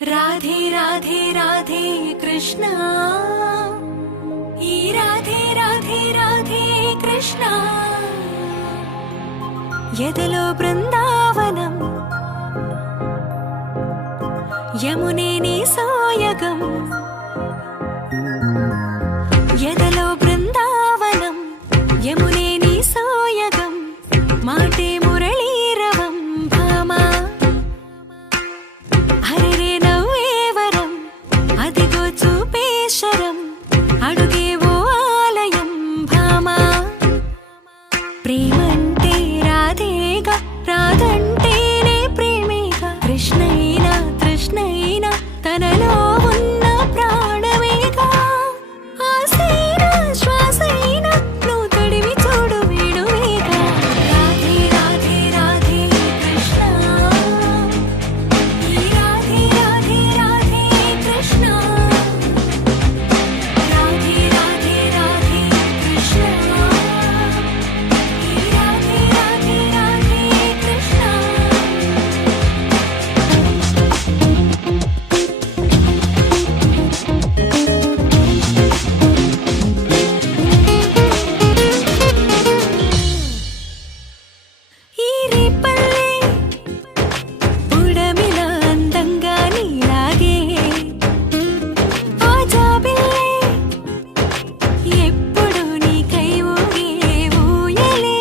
राधे राधे राधे कृष्णा ई राधे राधे राधे कृष्णा यदलो बृंदावनम यमुने नी सोयगम यदलो बृंदावनम यमुने नी सोयगम माटे मुरलीरवम भामा हरे नव्वेवरम अदिगो चूपेशरम अडुगेवो आलयं भामा प्रेमंटे राधेगा राधंटेने प्रेमेगा कृष्णैना तृष्णैना तनलो उन्न प्राणमेगा आसैना श्वासैना नु तडिवि चूडु वेणुवेगा राधे राधे राधे कृष्णा ई राधे राधे राधे कृष्णा राधे राधे राधे कृष्णा ई राधे राधे राधे कृष्णा ఈ రేపల్లే పుడమిలా అందంగా నీలాగే ఆ జాబిల్లే ఎప్పుడు నీకై ఊగే ఊయలే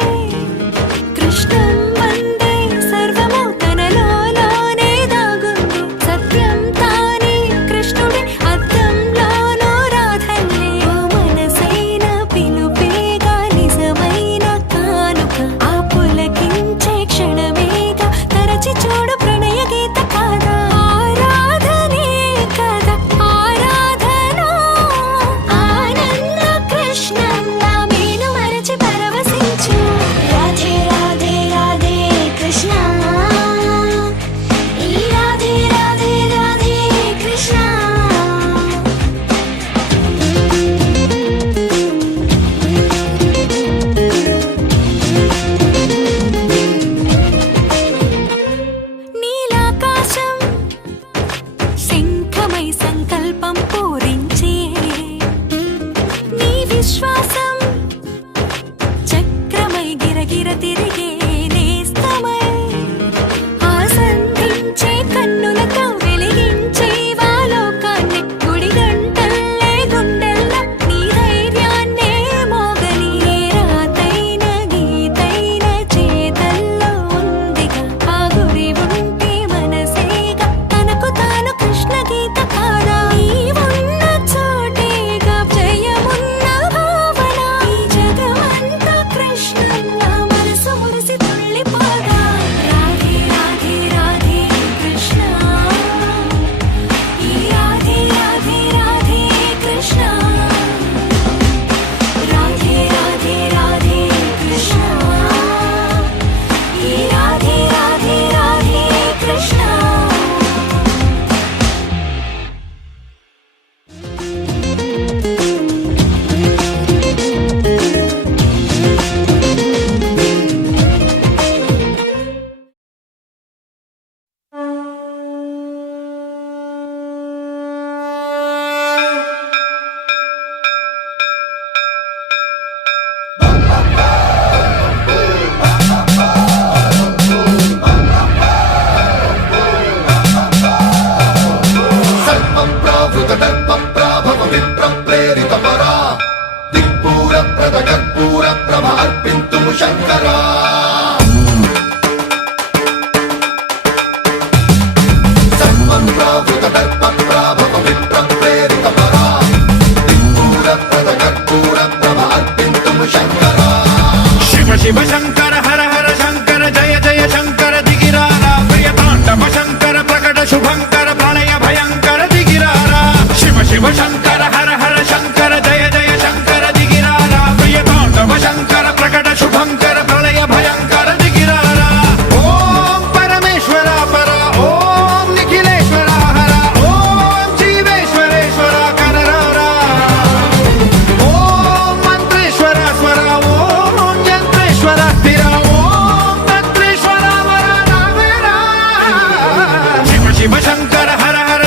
కృష్ణం వందే సర్వము తనలోనే దాగుంది సత్యం తానే కృష్ణుడే అద్దంలోనూ రాధల్లే ఓ మనసైన పిలుపేగా నిజమైన కానుక ఆ పులకించే క్షణమేగా తరచి చూడు ప్రణయ గీత కాదా ఆరాధనే కదా ఆరాధన ఆనంద కృష్ణంగా మేను మరచి పరవశించు రాధే రాధే రాధే కృష్ణ ఈ రాధే రాధే రాధే కృష్ణ నీలాకాశం శంఖమై సంకల్పం పూరించే నీ విశ్వాసం చక్రమై గిరగిర తిరిగే నేస్తమై ఆసంధించే కన్నులతో వెలిగించే వాలోకాన్ని గుడి గంటల్లే గుండెల్ల నీ ధైర్యాన్నే మోగని ఏ రాతైన గీతైన చేతల్లో ఉందిగా ఆ గురి ఉంటే మనసేగా తనకు తాను కృష్ణ గీత కాదా నీవున్న చోటేగా జయమున్న భావన ఈ జగమంతా కృష్ణంగా మనసు మురిసి తుళ్ళిపోగా రాధే రాధే రాధే కృష్ణ ఈ రాధే రాధే రాధే కృష్ణ రాధే రాధే రాధే కృష్ణ ఈ రాధే రాధే రాధే కృష్ణ सर्वं प्रावृतदर्पं प्राभव विप्रं प्रेरितपरा दिक्पूरप्रदकर्पूरप्रभ अर्पिन्तुं शङ्करा सर्वं प्रावृतदर्पं प्राभव विप्रं प्रेरितपरा दिक्पूरप्रदकर्पूरप्रभ अर्पिन्तुं शङ्करा शिव शिव शंकर हर हर शंकर जय जय शंकर दिगिरारा प्रिय तांडव शंकर प्रकट शुभंकर प्रलय भयंकर दिगिरारा शिव शिव शंकर हर हर शंकर जय जय शंकर दिगिरारा प्रिय तांडव शंकर प्रकट शुभंकर प्रलय भयंकर दिगिरारा ओम परमेश्वरा परा ओम निखिलेश्वरा हरा ओम जीवेश्वरेश्वरा कनरारा ओम मंत्रेश्वरा स्वरा ओम यंत्रेश्वरा स्थिरा ओम तंत्रेश्वरा वरा नावेरा शिव शिव शंकर हर हर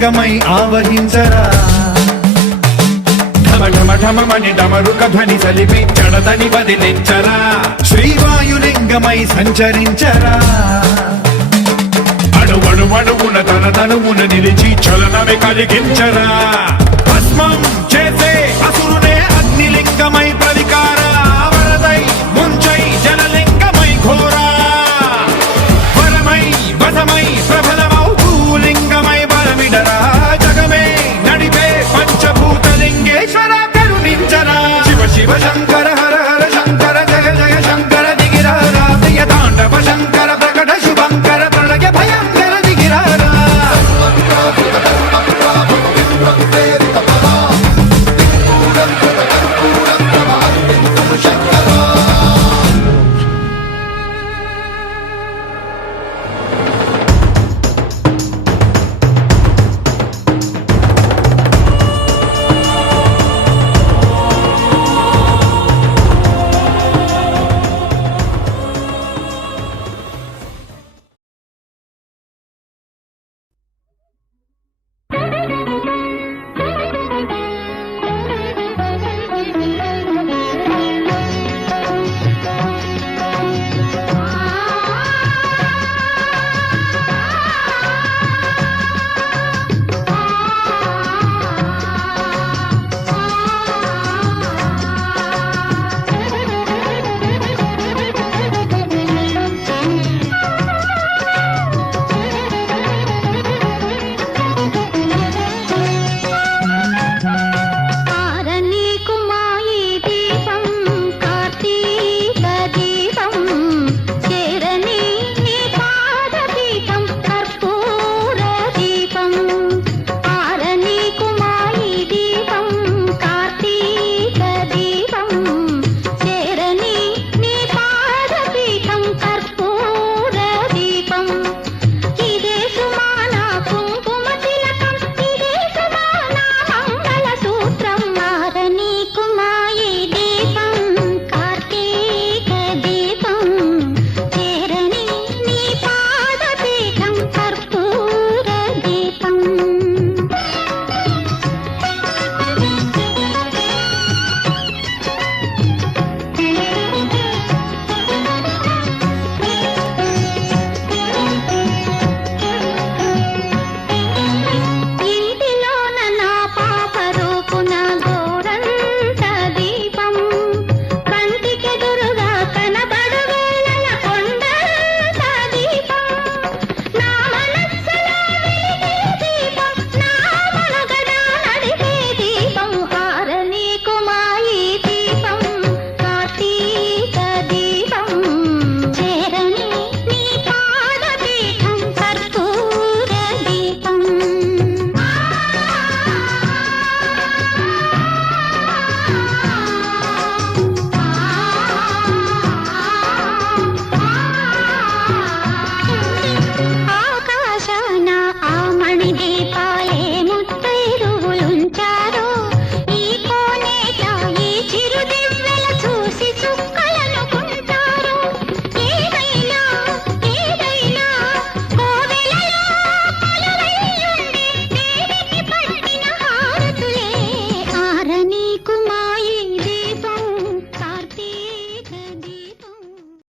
లింగమై ఆవహించరా ఢమ ఢమ ఢమమని డమరుక ధ్వని సలిపి జడదని వదిలించరా శ్రీవాయులింగమై సంచరించరా అణువణువున తన తనువున నిలిచి చలనమే కలిగించరా